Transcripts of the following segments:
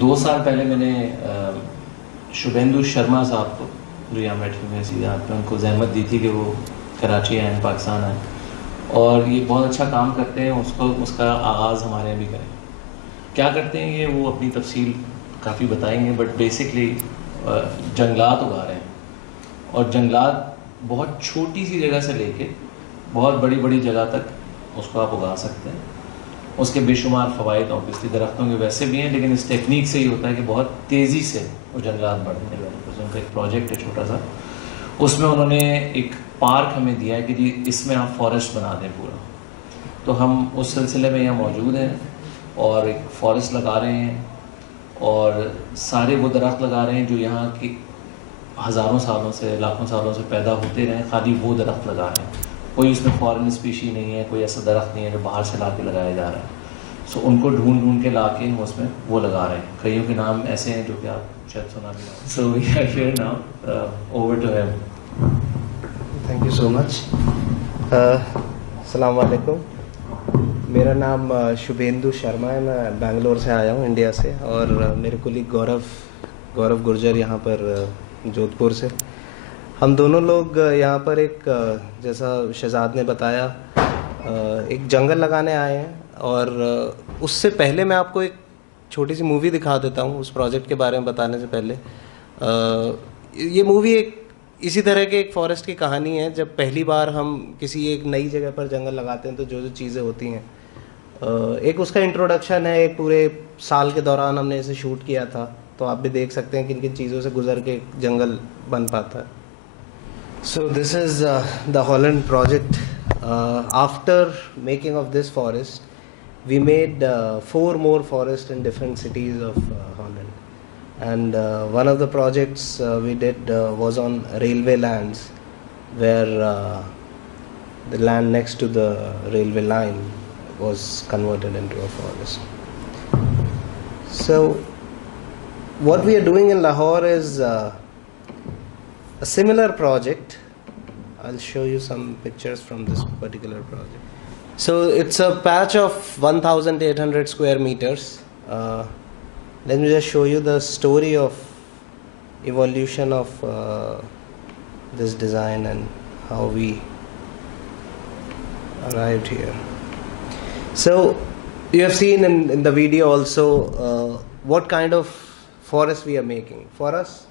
2 साल पहले मैंने शुभेंदु शर्मा साहब को, जो यहाँ बैठे हुए हैं सीधे हाथ में, उनको जहमत दी थी कि वो कराची आए, पाकिस्तान आए, और ये बहुत अच्छा काम करते हैं। उसका आगाज़ हमारे यहाँ भी करें। क्या करते हैं ये वो अपनी तफसील काफ़ी बताएंगे, बट बेसिकली जंगलात उगा रहे हैं, और जंगलात बहुत छोटी सी जगह से लेके बहुत बड़ी बड़ी जगह तक उसको आप उगा सकते हैं। उसके बेशुमार फ़वाइद ऑब्वियसली दरख्तों के वैसे भी हैं, लेकिन इस टेक्निक से ही होता है कि बहुत तेज़ी से वो जंगलात बढ़ने लगे। उनका एक प्रोजेक्ट है छोटा सा, उसमें उन्होंने एक पार्क हमें दिया है कि जी इसमें आप फॉरेस्ट बना दें पूरा। तो हम उस सिलसिले में यहाँ मौजूद हैं और एक फॉरेस्ट लगा रहे हैं, और सारे वो दरख्त लगा रहे हैं जो यहाँ की हज़ारों सालों से, लाखों सालों से पैदा होते रहे, खाली वो दरख्त लगा रहे हैं। कोई उसमें फॉरेन स्पीशी नहीं है, कोई ऐसा दरख्त नहीं है जो बाहर से ला के लगाया जा रहा है। सो उनको ढूंढ ढूंढ के ला के हम उसमें वो लगा रहे हैं। कईयों के नाम ऐसे हैं जो कि आप शायद सुना भी हो। So we are here now, over to him. Thank you so much. अस्सलाम वालेकुम। मेरा नाम शुभेंदु शर्मा है। मैं बेंगलोर से आया हूँ, इंडिया से, और मेरे कुलीग गौरव गुर्जर यहाँ पर जोधपुर से। हम दोनों लोग यहाँ पर एक, जैसा शहजाद ने बताया, एक जंगल लगाने आए हैं। और उससे पहले मैं आपको एक छोटी सी मूवी दिखा देता हूँ उस प्रोजेक्ट के बारे में बताने से पहले। ये मूवी एक इसी तरह के एक फॉरेस्ट की कहानी है। जब पहली बार हम किसी एक नई जगह पर जंगल लगाते हैं तो जो जो चीज़ें होती हैं, एक उसका इंट्रोडक्शन है। एक पूरे साल के दौरान हमने इसे शूट किया था, तो आप भी देख सकते हैं किन किन चीज़ों से गुजर के जंगल बन पाता है। So this is the Holland project. After making of this forest, we made 4 more forests in different cities of Holland. And one of the projects we did was on railway lands, where the land next to the railway line was converted into a forest. So what we are doing in Lahore is a similar project. I'll show you some pictures from this particular project. So it's a patch of 1,800 square meters. Let me just show you the story of evolution of this design and how we arrived here. So you have seen in the video also what kind of forest we are making. For us,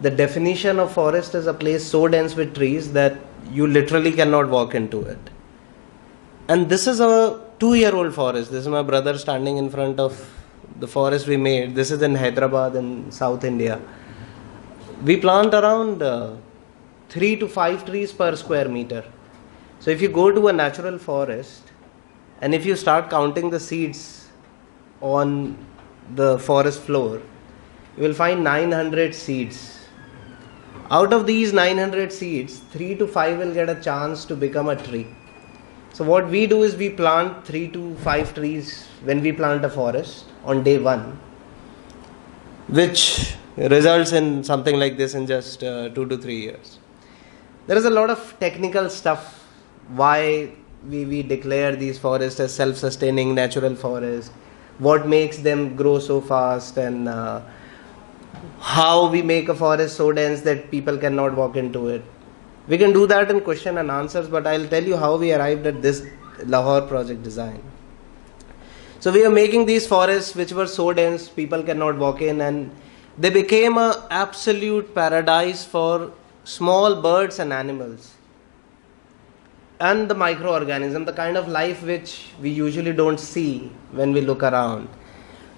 the definition of forest is a place so dense with trees that you literally cannot walk into it. And this is a 2-year-old forest. This is my brother standing in front of the forest we made. This is in Hyderabad in South India. We plant around 3 to 5 trees per square meter. So if you go to a natural forest and if you start counting the seeds on the forest floor, you will find 900 seeds. Out of these 900 seeds, 3 to 5 will get a chance to become a tree. So what we do is we plant 3 to 5 trees when we plant a forest on day 1, which results in something like this in just 2 to 3 years. There is a lot of technical stuff why we declare these forests as self-sustaining natural forests, what makes them grow so fast, and how we make a forest so dense that people cannot walk into it. We can do that in question and answers, but I'll tell you how we arrived at this Lahore project design. So we are making these forests which were so dense people cannot walk in, and they became an absolute paradise for small birds and animals and the microorganism, the kind of life which we usually don't see when we look around.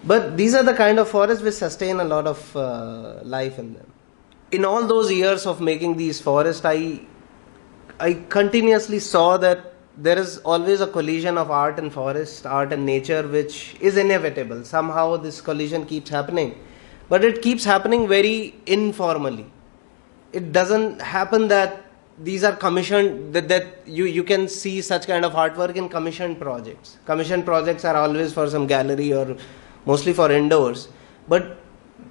But these are the kind of forests which sustain a lot of life in them. In all those years of making these forests, I continuously saw that there is always a collision of art and forest, art and nature, which is inevitable. Somehow this collision keeps happening, but it keeps happening very informally. It doesn't happen that these are commissioned, that you can see such kind of artwork in commissioned projects. Commissioned projects are always for some gallery or mostly for indoors. But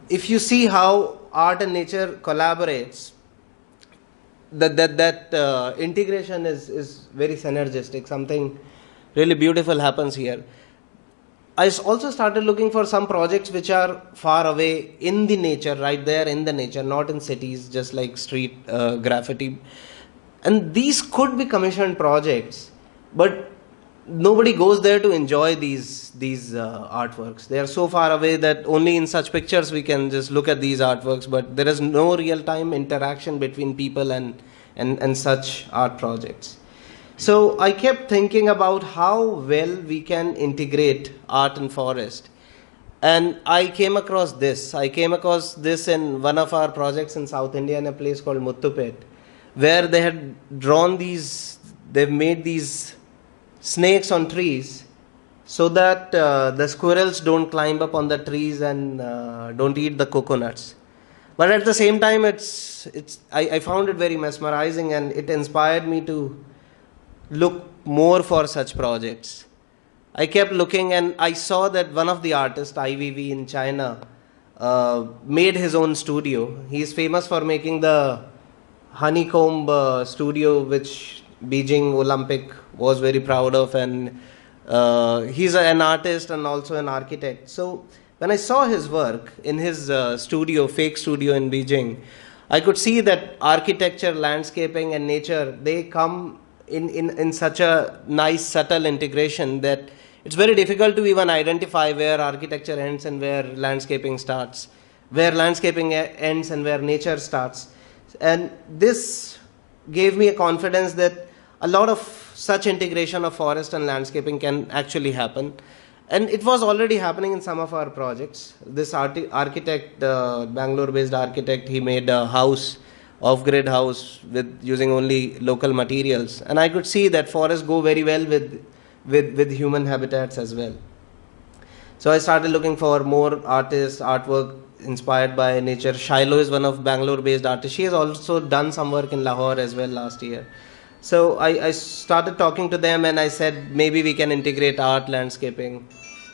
if you see how art and nature collaborates, that integration is very synergistic. Something really beautiful happens here. also started looking for some projects which are far away in the nature, right there in the nature, not in cities, just like street graffiti. And these could be commissioned projects, but nobody goes there to enjoy these artworks. They are so far away that only in such pictures we can just look at these artworks, but there is no real time interaction between people and such art projects. So I kept thinking about how well we can integrate art and forest. And I came across this. I came across this in one of our projects in South India in a place called Muttupet, where they had drawn they've made these snakes on trees so that the squirrels don't climb up on the trees and don't eat the coconuts. But at the same time, I found it very mesmerizing, and it inspired me to look more for such projects. I kept looking, and I saw that one of the artists, IVV in China, made his own studio. He is famous for making the honeycomb studio, which Beijing Olympic was very proud of, and he's an artist and also an architect. So when I saw his work in his studio, fake studio in Beijing, I could see that architecture, landscaping, and nature, they come in such a nice, subtle integration that it's very difficult to even identify where architecture ends and where landscaping starts, where landscaping ends and where nature starts. And this gave me a confidence that a lot of such integration of forest and landscaping can actually happen. And it was already happening in some of our projects. This architect, Bangalore-based architect, he made a house, off-grid house with using only local materials. And I could see that forests go very well with human habitats as well. So I started looking for more artists, artwork inspired by nature. Shiloh is one of Bangalore-based artists. She has also done some work in Lahore as well last year. So I started talking to them, and I said, maybe we can integrate art, landscaping,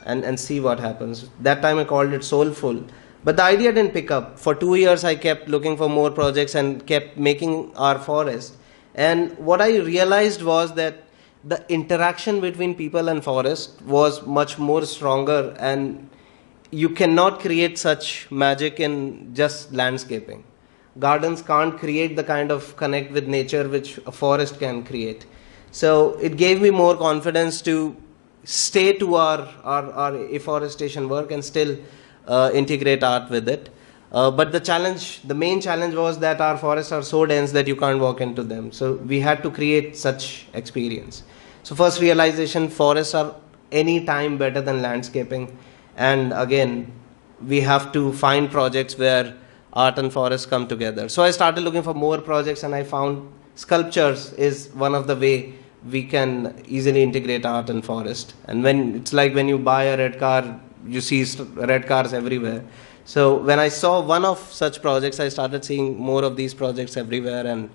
and see what happens. That time I called it Soulful. But the idea didn't pick up. For 2 years, I kept looking for more projects and kept making our forest. And what I realized was that the interaction between people and forest was much more stronger, and you cannot create such magic in just landscaping. Gardens can't create the kind of connect with nature which a forest can create. So it gave me more confidence to stay to our afforestation work and still integrate art with it. But the main challenge was that our forests are so dense that you can't walk into them. So we had to create such experience. So first realization, forests are any time better than landscaping. And again, we have to find projects where art and forest come together. So I started looking for more projects, and I found sculptures is one of the way we can easily integrate art and forest. And it's like when you buy a red car, you see red cars everywhere. So when I saw one of such projects, I started seeing more of these projects everywhere. And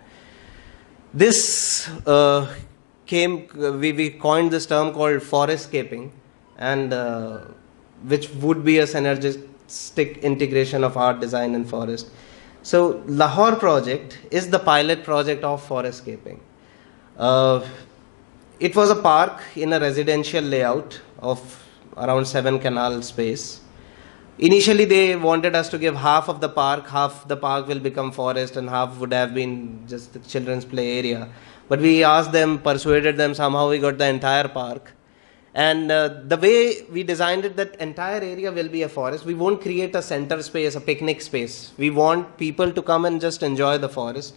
this we coined this term called forestscaping, and which would be a synergistic integration of art, design, and forest. So Lahore project is the pilot project of forestscaping. It was a park in a residential layout of around 7 canal space. Initially, they wanted us to give half of the park will become forest, and half would have been just the children's play area. But we asked them, persuaded them, somehow we got the entire park. And the way we designed it, that entire area will be a forest. We won't create a center space, a picnic space. We want people to come and just enjoy the forest.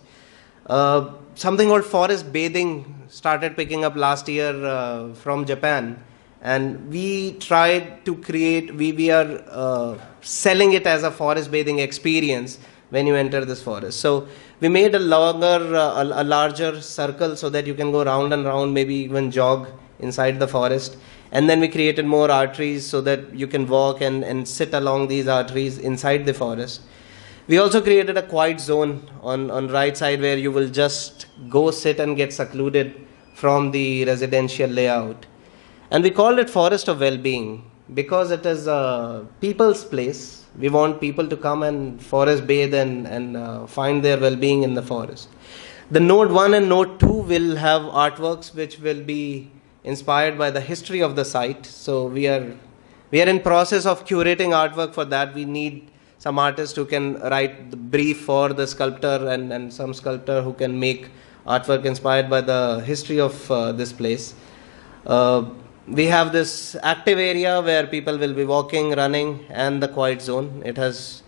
Something called forest bathing started picking up last year from Japan. And we tried to create, we are selling it as a forest bathing experience when you enter this forest. So we made a larger circle so that you can go round and round, maybe even jog inside the forest. And then we created more arteries so that you can walk and sit along these arteries inside the forest. We also created a quiet zone on right side where you will just go sit and get secluded from the residential layout. And we called it Forest of Well-being because it is a people's place. We want people to come and forest bathe and find their well-being in the forest. The Node 1 and Node 2 will have artworks which will be inspired by the history of the site. So we are We are in process of curating artwork for that. We need some artist who can write the brief for the sculptor, and some sculptor who can make artwork inspired by the history of this place. We have this active area where people will be walking, running, and the quiet zone. It has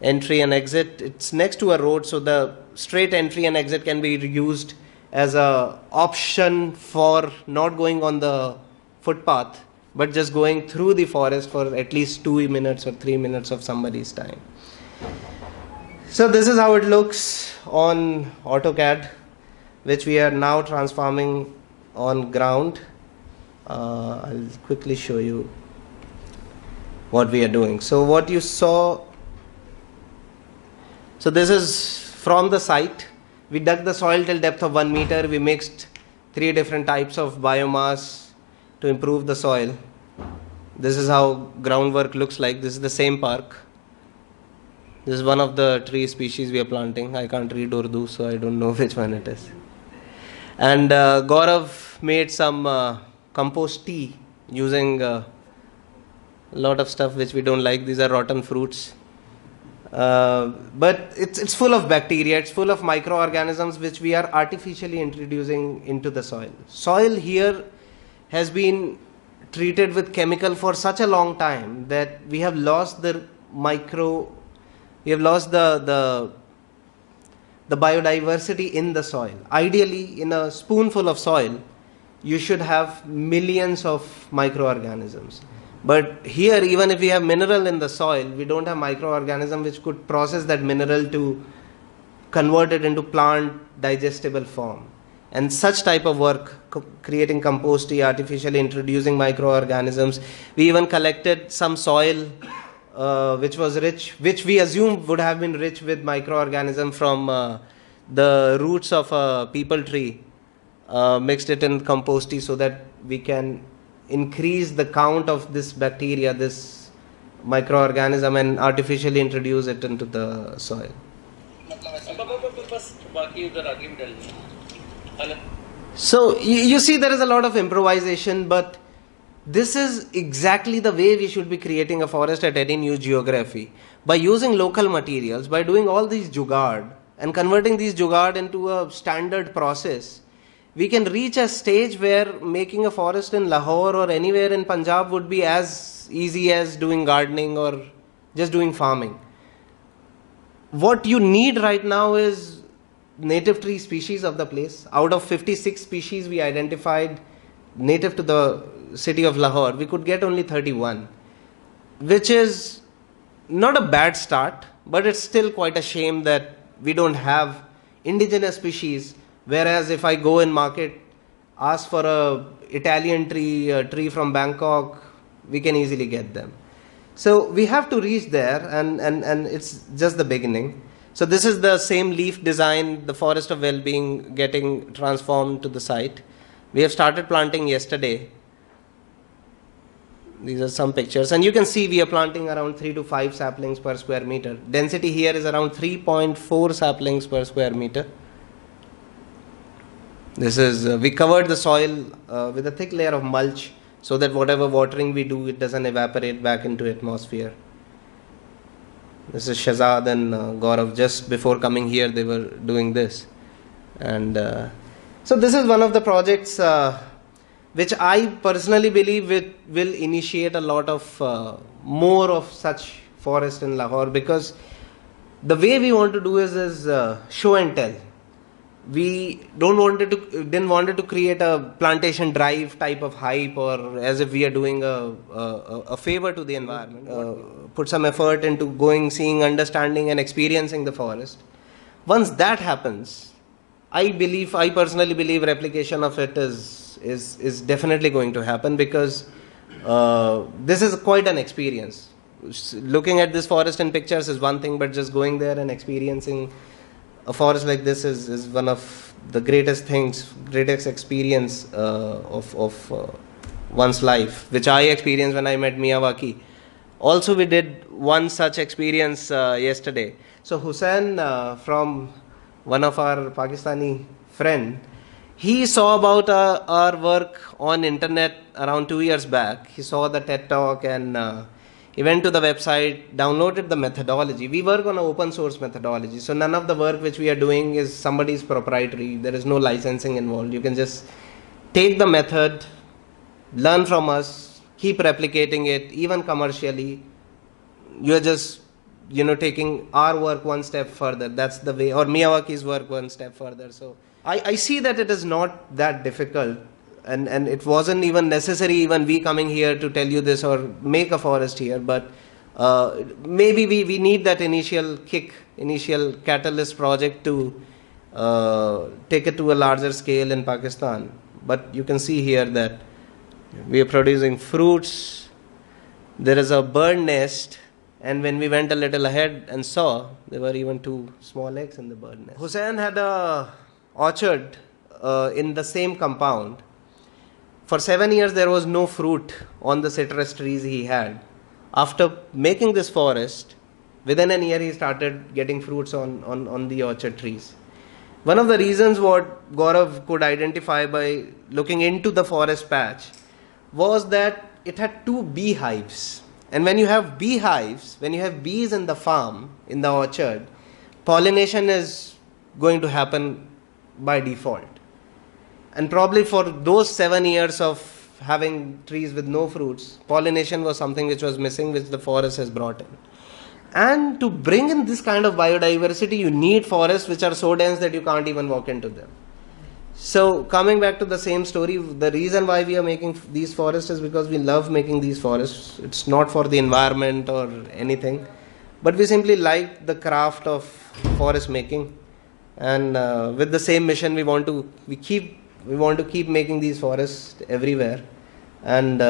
entry and exit. It's next to a road, so the straight entry and exit can be used as a option for not going on the footpath, but just going through the forest for at least 2 minutes or 3 minutes of somebody's time. So this is how it looks on AutoCAD, which we are now transforming on ground. I'll quickly show you what we are doing. So what you saw, so this is from the site. We dug the soil till depth of 1 meter. We mixed 3 different types of biomass to improve the soil. This is how groundwork looks like. This is the same park. This is one of the tree species we are planting. I can't read Urdu, so I don't know which one it is. And Gaurav made some compost tea using a lot of stuff which we don't like. These are rotten fruits. But it's full of bacteria, it's full of microorganisms which we are artificially introducing into the soil. Soil here has been treated with chemical for such a long time that we have lost the biodiversity in the soil. Ideally, in a spoonful of soil, you should have millions of microorganisms. But here, even if we have mineral in the soil, we don't have microorganism which could process that mineral to convert it into plant digestible form. And such type of work, creating compost tea, artificially introducing microorganisms. We even collected some soil which was rich, which we assumed would have been rich with microorganism from the roots of a peepal tree, mixed it in compost tea so that we can increase the count of this bacteria, this microorganism, and artificially introduce it into the soil. So you see there is a lot of improvisation, but this is exactly the way we should be creating a forest at any new geography. By using local materials, by doing all these jugaad and converting these jugaad into a standard process, we can reach a stage where making a forest in Lahore or anywhere in Punjab would be as easy as doing gardening or just doing farming. What you need right now is native tree species of the place. Out of 56 species we identified native to the city of Lahore, we could get only 31, which is not a bad start, but it's still quite a shame that we don't have indigenous species. Whereas if I go in market, ask for a Italian tree, a tree from Bangkok, we can easily get them. So we have to reach there, and it's just the beginning. So this is the same leaf design, the Forest of Well-being getting transformed to the site. We have started planting yesterday. These are some pictures, and you can see we are planting around 3 to 5 saplings per square meter. Density here is around 3.4 saplings per square meter. This is, we covered the soil with a thick layer of mulch so that whatever watering we do, it doesn't evaporate back into atmosphere. This is Shahzad and Gaurav. Just before coming here, they were doing this. And so this is one of the projects which I personally believe will initiate a lot of more of such forest in Lahore, because the way we want to do is show and tell. We didn't want to create a plantation drive type of hype, or as if we are doing a favor to the environment. Put some effort into going, seeing, understanding and experiencing the forest. Once that happens, I personally believe replication of it is definitely going to happen, because this is quite an experience. Looking at this forest in pictures is one thing, but just going there and experiencing a forest like this is one of the greatest experience of one's life, which I experienced when I met Miyawaki. Also, we did one such experience yesterday. So Hussain, from one of our Pakistani friend, He saw about our work on internet around 2 years back. He saw the TED talk and he went to the website, downloaded the methodology. We work on an open source methodology, so none of the work which we are doing is somebody's proprietary. There is no licensing involved. You can just take the method, learn from us, keep replicating it, even commercially. You're just, taking our work one step further. That's the way, or Miyawaki's work one step further. So I see that it is not that difficult, and it wasn't even necessary, even we coming here to tell you this or make a forest here, but maybe we need that initial kick, initial catalyst project to take it to a larger scale in Pakistan. But you can see here that we are producing fruits. There is a bird nest, and when we went a little ahead and saw, there were even 2 small eggs in the bird nest. Hussain had a orchard in the same compound. For 7 years there was no fruit on the citrus trees he had. After making this forest, within a year he started getting fruits on the orchard trees. One of the reasons what Gaurav could identify by looking into the forest patch was that it had 2 beehives. And when you have beehives, when you have bees in the farm, in the orchard, pollination is going to happen by default. And probably for those 7 years of having trees with no fruits, pollination was something which was missing, which the forest has brought in. And to bring in this kind of biodiversity, you need forests which are so dense that you can't even walk into them. So coming back to the same story, the reason why we are making these forests is because we love making these forests. It's not for the environment or anything, but we simply like the craft of forest making. And with the same mission, we want to keep making these forests everywhere. And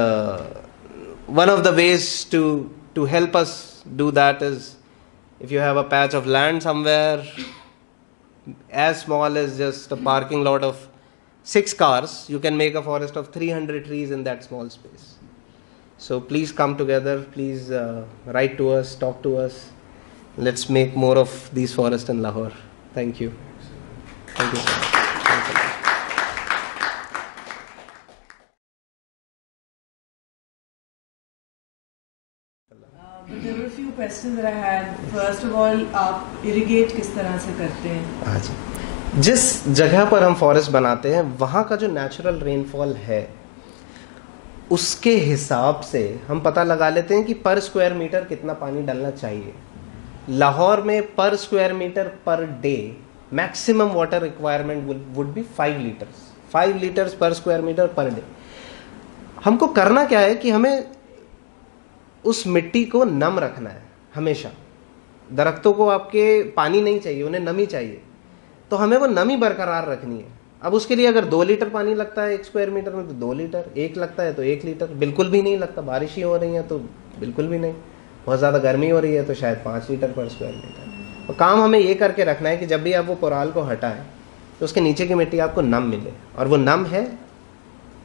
one of the ways to help us do that is, if you have a patch of land somewhere as small as just a parking lot of 6 cars, you can make a forest of 300 trees in that small space. So please come together, please write to us, talk to us. Let's make more of these forests in Lahore. Thank you. Thank you so much. Thanks a lot. But there were a few questions that I had. First of all, आप irrigate किस तरह से करते हैं? हाँ जी, जिस जगह पर हम फॉरेस्ट बनाते हैं वहाँ का जो नेचुरल रेनफॉल है उसके हिसाब से हम पता लगा लेते हैं कि पर स्क्वायर मीटर कितना पानी डालना चाहिए. लाहौर में per square metre per day maximum water requirement would be 5 litres per square metre per day. हमको करना क्या है कि हमें उस मिट्टी को नम रखना है. हमेशा दरख्तों को आपके पानी नहीं चाहिए, उन्हें नमी चाहिए, तो हमें वो नमी बरकरार रखनी है. अब उसके लिए अगर 2 लीटर पानी लगता है 1 स्क्वायर मीटर में तो 2 लीटर, 1 लगता है तो 1 लीटर, बिल्कुल भी नहीं लगता, बारिश ही हो रही है तो बिल्कुल भी नहीं, बहुत ज़्यादा गर्मी हो रही है तो शायद 5 लीटर पर स्क्वायर मीटर. तो काम हमें ये करके रखना है कि जब भी आप वो पुराल को हटाएं तो उसके नीचे की मिट्टी आपको नम मिले, और वो नम है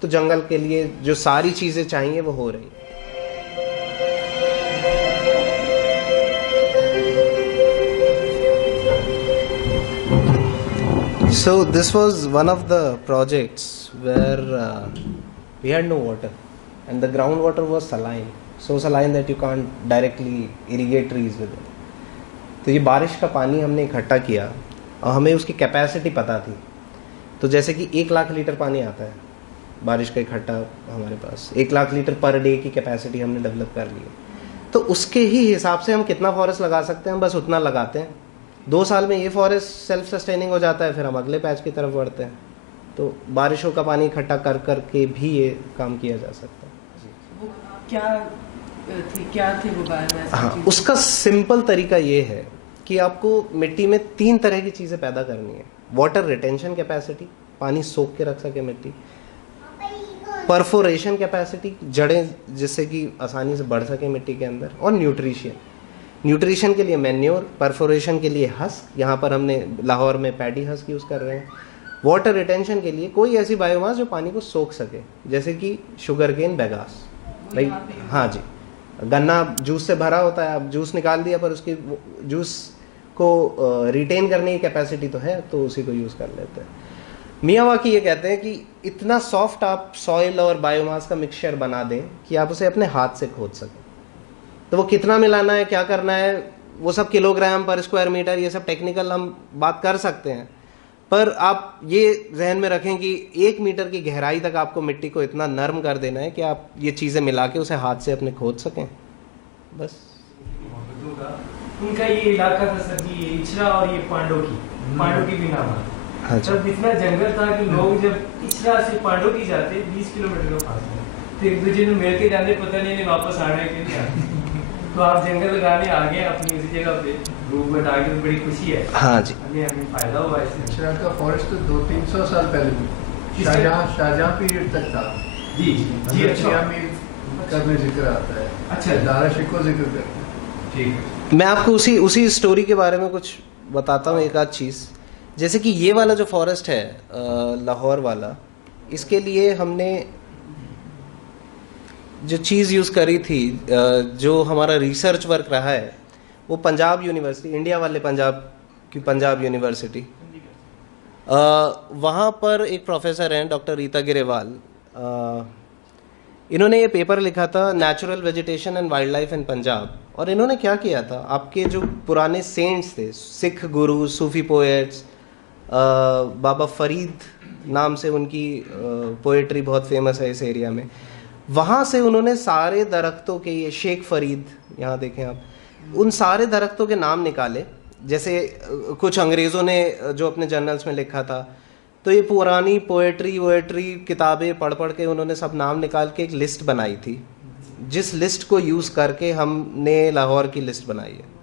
तो जंगल के लिए जो सारी चीज़ें चाहिए वो हो रही है. So this was one of the projects where we had no water and the groundwater was saline, so saline that you can't directly irrigate trees with it. तो ये बारिश का पानी हमने इकट्ठा किया और हमें उसकी कैपेसिटी पता थी. तो जैसे कि 1 लाख लीटर पानी आता है बारिश का इकट्ठा हमारे पास, 1 लाख लीटर पर डे की कैपेसिटी हमने डेवलप कर ली है. तो उसके ही हिसाब से हम कितना फॉरेस्ट लगा सकते हैं बस उतना लगाते हैं. 2 साल में ये फॉरेस्ट सेल्फ सस्टेनिंग हो जाता है, फिर हम अगले पैच की तरफ बढ़ते हैं. तो बारिशों का पानी इकट्ठा कर करके भी ये काम किया जा सकता है. वो क्या थे वो बायोमास? हाँ, उसका सिंपल तरीका ये है कि आपको मिट्टी में 3 तरह की चीज़ें पैदा करनी है. वाटर रिटेंशन कैपेसिटी, पानी सोख के रख सके मिट्टी. परफोरेशन कैपेसिटी, जड़ें जिससे कि आसानी से बढ़ सके मिट्टी के अंदर. और न्यूट्रिशन के लिए मैन्योर, परफोरेशन के लिए हस्क, यहाँ पर हमने लाहौर में पैडी हस्क यूज़ कर रहे हैं. वाटर रिटेंशन के लिए कोई ऐसी बायोमास जो पानी को सोख सके, जैसे कि शुगर केन बैगास. भाई हाँ जी, गन्ना जूस से भरा होता है, आप जूस निकाल दिया पर उसकी जूस को रिटेन करने की कैपेसिटी तो है, तो उसी को यूज़ कर लेते हैं. मियावाकी ये कहते हैं कि इतना सॉफ्ट आप सॉइल और बायोमास का मिक्सचर बना दें कि आप उसे अपने हाथ से खोद सकें। तो वो कितना मिलाना है, क्या करना है, वो सब किलोग्राम पर स्क्वायर मीटर, ये सब टेक्निकल हम बात कर सकते हैं, पर आप ये जहन में रखें कि 1 मीटर की गहराई तक आपको मिट्टी को इतना नरम कर देना है कि आप ये चीज़ें मिला के उसे हाथ से अपने खोद सकें। बस उनका ये इलाका था सर जी, ये इचरा और ये पांडोकी भी नाम है। अच्छा। तब इतना जंगल था कि लोग जब इचरा से पांडोकी जाते 20 किलोमीटर का फासला, तो एक दूसरे में मिल के जाते, पता नहीं वापस आ रहे कि नहीं। तो आप जंगल लगाने आ गए अपनी उसी जगह पे, रूप बटा के, तो बड़ी खुशी है। हाँ जी, हमें फायदा हुआ इससे। इचरा का फॉरेस्ट तो 200-300 साल पहले शाहजहां पीरियड तक था जी जी। अच्छा करने जिक्र आता है। अच्छा, दारा शिको जिक्र करते हैं। ठीक। मैं आपको उसी स्टोरी के बारे में कुछ बताता हूँ, एक आध चीज़। जैसे कि ये वाला जो फॉरेस्ट है लाहौर वाला, इसके लिए हमने जो चीज़ यूज़ करी थी, जो हमारा रिसर्च वर्क रहा है, वो पंजाब यूनिवर्सिटी, इंडिया वाले पंजाब की पंजाब यूनिवर्सिटी, वहाँ पर एक प्रोफेसर हैं डॉक्टर रीता गिरेवाल। इन्होंने ये पेपर लिखा था natural vegetation and wild life in Punjab. और इन्होंने क्या किया था, आपके जो पुराने सेंट्स थे, सिख गुरु, सूफी पोएट्स, बाबा फरीद नाम से उनकी पोएट्री बहुत फेमस है इस एरिया में, वहाँ से उन्होंने सारे दरख्तों के, ये शेख फरीद, यहाँ देखें आप, उन सारे दरख्तों के नाम निकाले। जैसे कुछ अंग्रेज़ों ने जो अपने जर्नल्स में लिखा था, तो ये पुरानी पोएट्री किताबें पढ़ के उन्होंने सब नाम निकाल के एक लिस्ट बनाई थी, जिस लिस्ट को यूज़ करके हमने लाहौर की लिस्ट बनाई है।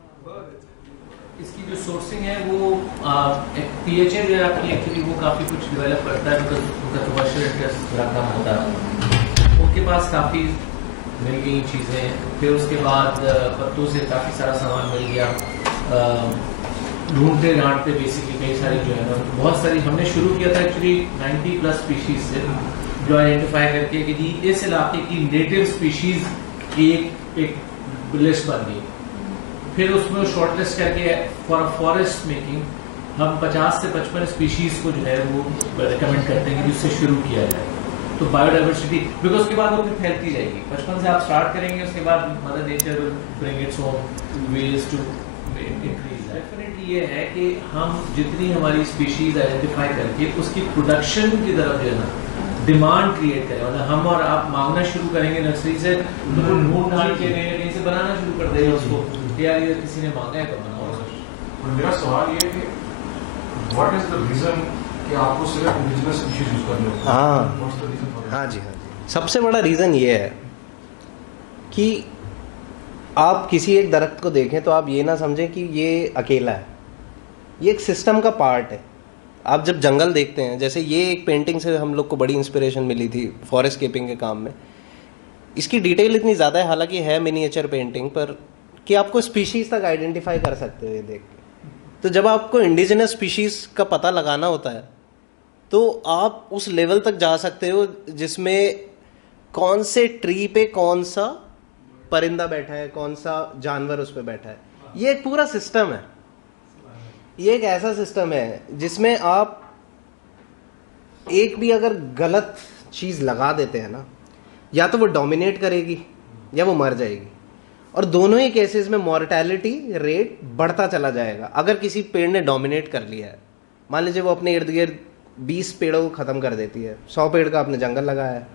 इसकी जो सोर्सिंग है वो पीएचए जो है आपकी, एक्चुअली वो काफ़ी कुछ डेवलप करता है, उनका कमर्शियल इंटरेस्ट थोड़ा कम होता है, उनके पास काफ़ी मिल गई चीज़ें। फिर उसके बाद पत्तों से काफ़ी सारा सामान मिल गया, ढूंढते ढांढते बेसिकली कई सारी जो है ना, बहुत सारी हमने शुरू किया था एक्चुअली 90+ स्पीशीज से, जो आइडेंटिफाई करके कि जी इस इलाके की नेटिव स्पीशीज की एक लिस्ट बन गई। फिर उसमें शॉर्टलिस्ट करके फॉर फॉरेस्ट मेकिंग हम 50 से 55 स्पीशीज को जो है वो रिकमेंड करते हैं कि जिससे शुरू किया जाए। तो बायोडाइवर्सिटी, बिकॉज उसके बाद वो फिर फैलती जाएगी, 55 से आप स्टार्ट करेंगे, उसके बाद mother nature will bring its own ways to increase. Definitely ये है कि हम जितनी हमारी स्पीशीज आइडेंटिफाई करके उसकी प्रोडक्शन की तरफ जो है ना डिमांड क्रिएट करें, मतलब हम और आप मांगना शुरू करेंगे नर्सरी से, तो वो ढूंढ ढांढ के कहीं से बनाना शुरू कर देगा उसको, यार ये किसी ने मांगा है तो बनाओ। मेरा सवाल ये है कि व्हाट इज द रीजन कि आपको सिर्फ इंडिजिनस स्पीशीज यूज करनी होती है? हाँ जी, सबसे बड़ा रीज़न ये है कि आप किसी एक दरख्त को देखें तो आप ये ना समझें कि ये अकेला है, ये एक सिस्टम का पार्ट है। आप जब जंगल देखते हैं, जैसे ये एक पेंटिंग से हम लोग को बड़ी इंस्पिरेशन मिली थी फॉरेस्ट कीपिंग के काम में। इसकी डिटेल इतनी ज़्यादा है, हालांकि है मिनिएचर पेंटिंग, पर कि आपको स्पीशीज़ तक आइडेंटिफाई कर सकते हो ये देख के। तो जब आपको इंडिजिनस स्पीशीज़ का पता लगाना होता है तो आप उस लेवल तक जा सकते हो जिसमें कौन से ट्री पे कौन सा परिंदा बैठा है, कौन सा जानवर उस पे बैठा है। ये एक पूरा सिस्टम है, ये एक ऐसा सिस्टम है जिसमें आप एक भी अगर गलत चीज़ लगा देते हैं ना, या तो वो डोमिनेट करेगी या वो मर जाएगी, और दोनों ही केसेस में मॉर्टेलिटी रेट बढ़ता चला जाएगा। अगर किसी पेड़ ने डोमिनेट कर लिया है, मान लीजिए वो अपने इर्द गिर्द 20 पेड़ों को ख़त्म कर देती है, 100 पेड़ का आपने जंगल लगाया है,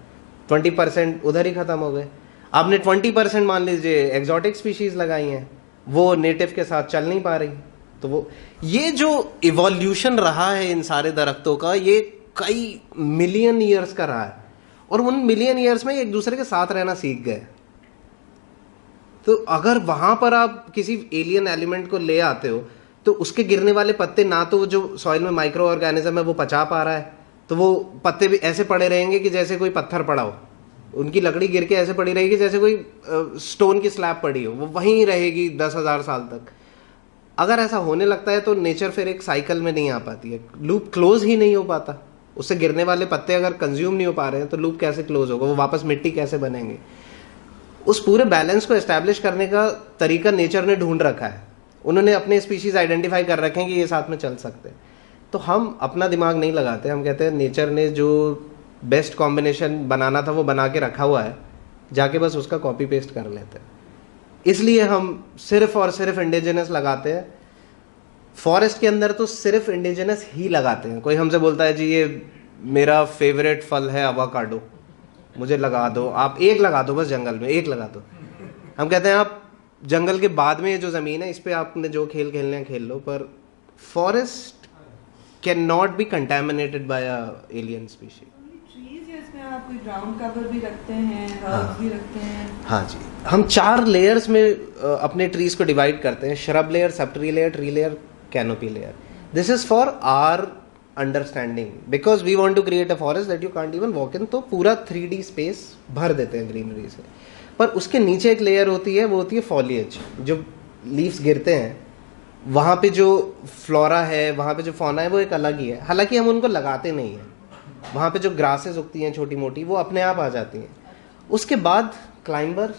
20% उधर ही ख़त्म हो गए। आपने 20% मान लीजिए एग्जॉटिक स्पीशीज़ लगाई हैं, वो नेटिव के साथ चल नहीं पा रही, तो वो ये जो इवोल्यूशन रहा है इन सारे दरख्तों का, ये कई मिलियन ईयर्स का रहा है, और उन मिलियन ईयर्स में एक दूसरे के साथ रहना सीख गए। तो अगर वहां पर आप किसी एलियन एलिमेंट को ले आते हो तो उसके गिरने वाले पत्ते, ना तो जो सॉइल में माइक्रो ऑर्गेनिज्म है वो पचा पा रहा है, तो वो पत्ते भी ऐसे पड़े रहेंगे कि जैसे कोई पत्थर पड़ा हो, उनकी लकड़ी गिर के ऐसे पड़ी रहेगी जैसे कोई स्टोन की स्लैब पड़ी हो, वो वहीं रहेगी 10,000 साल तक। अगर ऐसा होने लगता है तो नेचर फिर एक साइकिल में नहीं आ पाती है, लूप क्लोज ही नहीं हो पाता। उससे गिरने वाले पत्ते अगर कंज्यूम नहीं हो पा रहे हैं तो लूप कैसे क्लोज होगा, वो वापस मिट्टी कैसे बनेंगे। उस पूरे बैलेंस को एस्टैब्लिश करने का तरीका नेचर ने ढूंढ रखा है, उन्होंने अपने स्पीशीज आइडेंटिफाई कर रखे हैं कि ये साथ में चल सकते हैं। तो हम अपना दिमाग नहीं लगाते, हम कहते हैं नेचर ने जो बेस्ट कॉम्बिनेशन बनाना था वो बना के रखा हुआ है, जाके बस उसका कॉपी पेस्ट कर लेते हैं। इसलिए हम सिर्फ और सिर्फ इंडिजिनस लगाते हैं। फॉरेस्ट के अंदर तो सिर्फ इंडिजिनस ही लगाते हैं। कोई हमसे बोलता है जी ये मेरा फेवरेट फल है अवाकाडो, मुझे लगा दो, आप एक लगा दो बस, जंगल में एक लगा दो। हम कहते हैं आप जंगल के बाद में ये जो ज़मीन है इस पे आपने जो खेल खेलने हैं खेल लो, पर forest can not be contaminated by a alien species. Trees या इसमें आप कोई ग्राउंड कवर भी रखते हैं, हर्ब्स भी रखते हैं? हाँ जी, हम 4 लेयर्स में अपने ट्रीज को डिवाइड करते हैं, shrub layer, sub tree layer, tree layer, canopy layer. This is for our understanding, because we want to create a forest that you can't even walk in. तो पूरा 3D स्पेस भर देते हैं ग्रीनरी से, पर उसके नीचे एक लेयर होती है, वो होती है फॉलिएज। जो लीव्स गिरते हैं वहाँ पे जो फ्लोरा है, वहाँ पे जो फौना है वो एक अलग ही है, हालांकि हम उनको लगाते नहीं हैं। वहाँ पे जो ग्रासेस उगती हैं छोटी मोटी वो अपने आप आ जाती हैं। उसके बाद क्लाइंबर्स,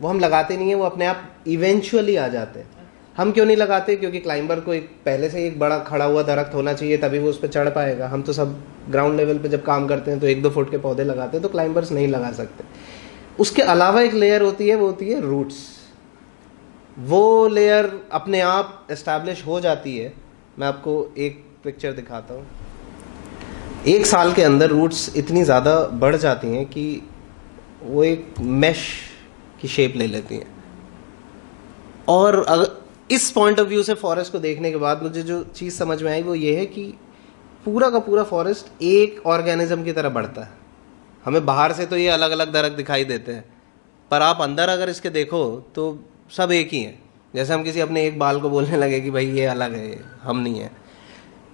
वो हम लगाते नहीं हैं, वो अपने आप इवेंचुअली आ जाते हैं। हम क्यों नहीं लगाते? क्योंकि क्लाइंबर को एक पहले से एक बड़ा खड़ा हुआ दरख्त होना चाहिए, तभी वो उस पर चढ़ पाएगा। हम तो सब ग्राउंड लेवल पे जब काम करते हैं तो 1-2 फुट के पौधे लगाते हैं, तो क्लाइंबर्स नहीं लगा सकते। उसके अलावा एक लेयर होती है, वो होती है रूट्स। वो लेयर अपने आप एस्टैब्लिश हो जाती है। मैं आपको एक पिक्चर दिखाता हूँ। 1 साल के अंदर रूट्स इतनी ज़्यादा बढ़ जाती हैं कि वो एक मैश की शेप ले लेती हैं। और अगर इस पॉइंट ऑफ व्यू से फॉरेस्ट को देखने के बाद मुझे जो चीज़ समझ में आई वो ये है कि पूरा का पूरा फॉरेस्ट एक ऑर्गेनिज्म की तरह बढ़ता है। हमें बाहर से तो ये अलग अलग दरख्त दिखाई देते हैं, पर आप अंदर अगर इसके देखो तो सब एक ही हैं। जैसे हम किसी अपने एक बाल को बोलने लगे कि भाई ये अलग है, हम नहीं है।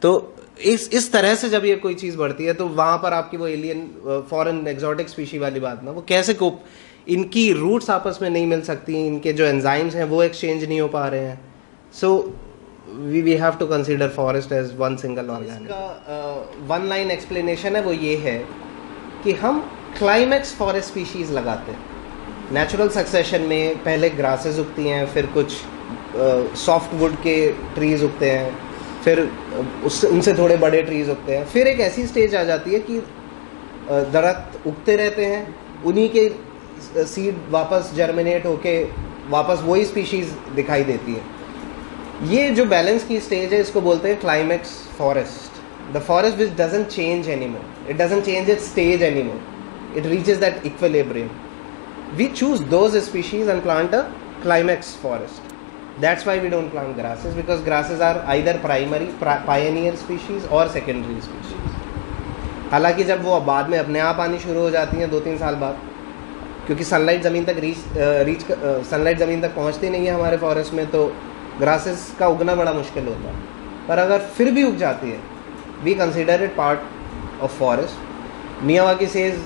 तो इस तरह से जब ये कोई चीज़ बढ़ती है तो वहाँ पर आपकी वो एलियन फॉरेन एक्सोटिक स्पीशी वाली बात ना, वो कैसे कोप, इनकी रूट्स आपस में नहीं मिल सकती, इनके जो एंजाइम्स हैं वो एक्सचेंज नहीं हो पा रहे हैं। So we have to consider forest as one single organism. इसका 1 लाइन एक्सप्लेनेशन है, वो ये है कि हम क्लाइमैक्स फॉरेस्ट स्पीशीज़ लगाते हैं। नेचुरल सक्सेशन में पहले ग्रासेस उगती हैं, फिर कुछ सॉफ्ट वुड के ट्रीज उगते हैं, फिर उससे उनसे थोड़े बड़े ट्रीज उगते हैं, फिर एक ऐसी स्टेज आ जाती है कि दरख्त उगते रहते हैं, उन्हीं के सीड वापस जर्मिनेट होके वापस वही स्पीशीज दिखाई देती है। ये जो बैलेंस की स्टेज है इसको बोलते हैं climax forest. The forest which doesn't change anymore, it doesn't change it's stage anymore, it reaches that equilibrium. We choose those species and plant a climax forest. That's why we don't plant grasses, because grasses are either primary pioneer species or secondary species. हालांकि जब वो बाद में अपने आप आनी शुरू हो जाती हैं 2-3 साल बाद, क्योंकि सनलाइट ज़मीन तक सनलाइट ज़मीन तक पहुंचती नहीं है हमारे फॉरेस्ट में, तो ग्रासेस का उगना बड़ा मुश्किल होता है। पर अगर फिर भी उग जाती है, we consider it part of forest. Miyawaki says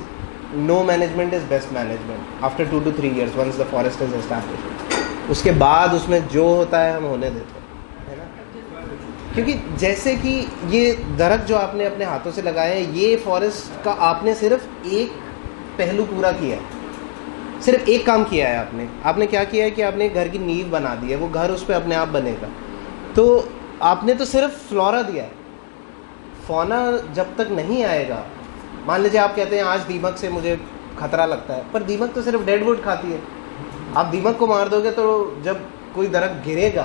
no management is best management after 2 to 3 years once the forest is established. उसके बाद उसमें जो होता है हम होने देते हैं, है ना। क्योंकि जैसे कि ये दरख्त जो आपने अपने हाथों से लगाए हैं, ये फॉरेस्ट का आपने सिर्फ एक पहलू पूरा किया है, सिर्फ एक काम किया है आपने क्या किया है कि आपने घर की नींव बना दी है, वो घर उस पर अपने आप बनेगा। तो आपने तो सिर्फ फ्लोरा दिया है, फौना जब तक नहीं आएगा। मान लीजिए आप कहते हैं आज दीमक से मुझे खतरा लगता है, पर दीमक तो सिर्फ डेड वुड खाती है। आप दीमक को मार दोगे तो जब कोई दरख्त गिरेगा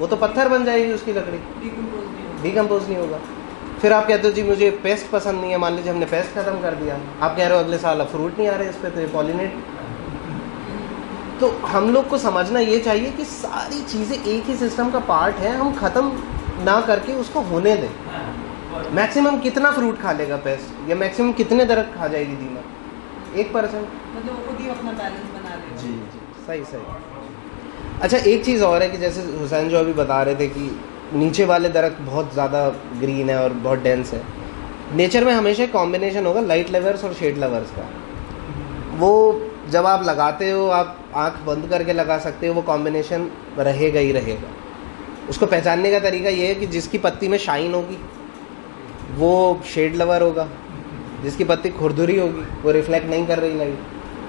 वो तो पत्थर बन जाएगी, उसकी लकड़ी डिकम्पोज नहीं होगा। फिर आप कहते हो जी मुझे पेस्ट पसंद नहीं है, मान लीजिए हमने पेस्ट खत्म कर दिया, आप कह रहे हो अगले साल फ्रूट नहीं आ रहे इस पर, तो ये पॉलिनेट। तो हम लोग को समझना ये चाहिए कि सारी चीज़ें एक ही सिस्टम का पार्ट है, हम ख़त्म ना करके उसको होने दें। मैक्सिमम कितना फ्रूट खा लेगा पेस्ट, या मैक्सिमम कितने दरख्त खा जाएगी दीमक? 1%। मतलब वो खुद ही अपना बैलेंस बना लेगा। जी, सही। अच्छा, एक चीज़ और है कि जैसे हुसैन जो अभी बता रहे थे कि नीचे वाले दरख्त बहुत ज़्यादा ग्रीन है और बहुत डेंस है। नेचर में हमेशा कॉम्बिनेशन होगा लाइट लवर्स और शेड लवर्स का। वो जब आप लगाते हो, आप आँख बंद करके लगा सकते हो, वो कॉम्बिनेशन रहेगा ही रहेगा। उसको पहचानने का तरीका ये है कि जिसकी पत्ती में शाइन होगी वो शेड लवर होगा, जिसकी पत्ती खुरदुरी होगी, वो रिफ्लेक्ट नहीं कर रही लाइट,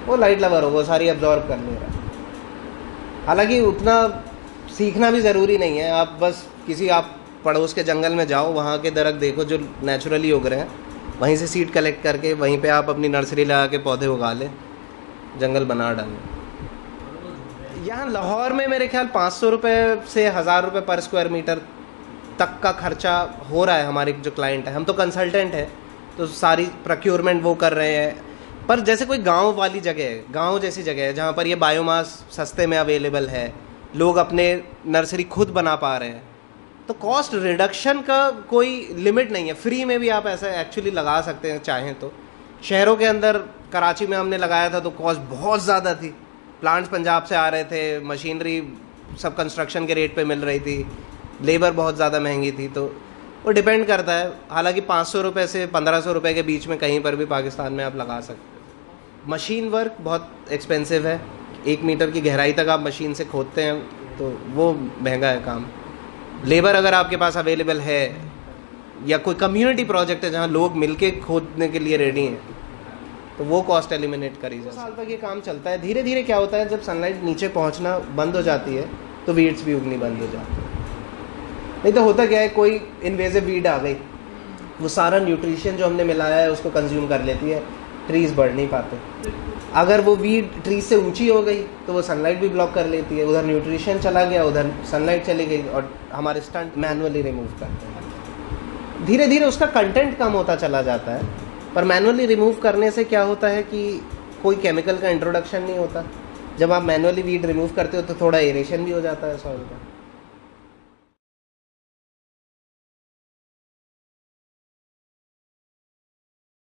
वो लाइट लवर होगा, वो सारी अब्जॉर्ब कर ले रहा है। हालांकि उतना सीखना भी ज़रूरी नहीं है, आप बस किसी आप पड़ोस के जंगल में जाओ, वहाँ के दरख्त देखो जो नेचुरली उग रहे हैं, वहीं से सीड कलेक्ट करके वहीं पे आप अपनी नर्सरी लगा के पौधे उगा लें, जंगल बना डालें। यहाँ लाहौर में मेरे ख्याल 500 रुपये से 1000 रुपये पर स्क्वायर मीटर तक का खर्चा हो रहा है। हमारे जो क्लाइंट है, हम तो कंसल्टेंट है, तो सारी प्रोक्योरमेंट वो कर रहे हैं। पर जैसे कोई गांव वाली जगह है, गांव जैसी जगह है जहाँ पर ये बायोमास सस्ते में अवेलेबल है, लोग अपने नर्सरी खुद बना पा रहे हैं, तो कॉस्ट रिडक्शन का कोई लिमिट नहीं है। फ्री में भी आप ऐसा एक्चुअली लगा सकते हैं चाहें तो। शहरों के अंदर कराची में हमने लगाया था तो कॉस्ट बहुत ज़्यादा थी, प्लांट्स पंजाब से आ रहे थे, मशीनरी सब कंस्ट्रक्शन के रेट पे मिल रही थी, लेबर बहुत ज़्यादा महंगी थी। तो वो डिपेंड करता है। हालांकि 500 रुपये से 1500 रुपये के बीच में कहीं पर भी पाकिस्तान में आप लगा सकते हैं। मशीन वर्क बहुत एक्सपेंसिव है, 1 मीटर की गहराई तक आप मशीन से खोदते हैं तो वो महंगा है काम। लेबर अगर आपके पास अवेलेबल है, या कोई कम्युनिटी प्रोजेक्ट है जहाँ लोग मिलके खोदने के लिए रेडी हैं, तो वो कॉस्ट एलिमिनेट करी जाए। 2 साल तक ये काम चलता है। धीरे धीरे क्या होता है, जब सनलाइट नीचे पहुँचना बंद हो जाती है तो वीड्स भी उगनी बंद हो जाती है। नहीं तो होता क्या है, कोई इन्वेजिव वीड आ गई, वो सारा न्यूट्रिशन जो हमने मिलाया है उसको कंज्यूम कर लेती है, ट्रीज बढ़ नहीं पाते। अगर वो वीड ट्रीज से ऊंची हो गई तो वो सनलाइट भी ब्लॉक कर लेती है, उधर न्यूट्रिशन चला गया, उधर सनलाइट चली गई, और हमारे स्टंट मैनुअली रिमूव करते हैं। धीरे धीरे उसका कंटेंट कम होता चला जाता है, पर मैनुअली रिमूव करने से क्या होता है कि कोई केमिकल का इंट्रोडक्शन नहीं होता। जब आप मैनुअली वीड रिमूव करते हो तो थोड़ा एरेशन भी हो जाता है सॉइल का।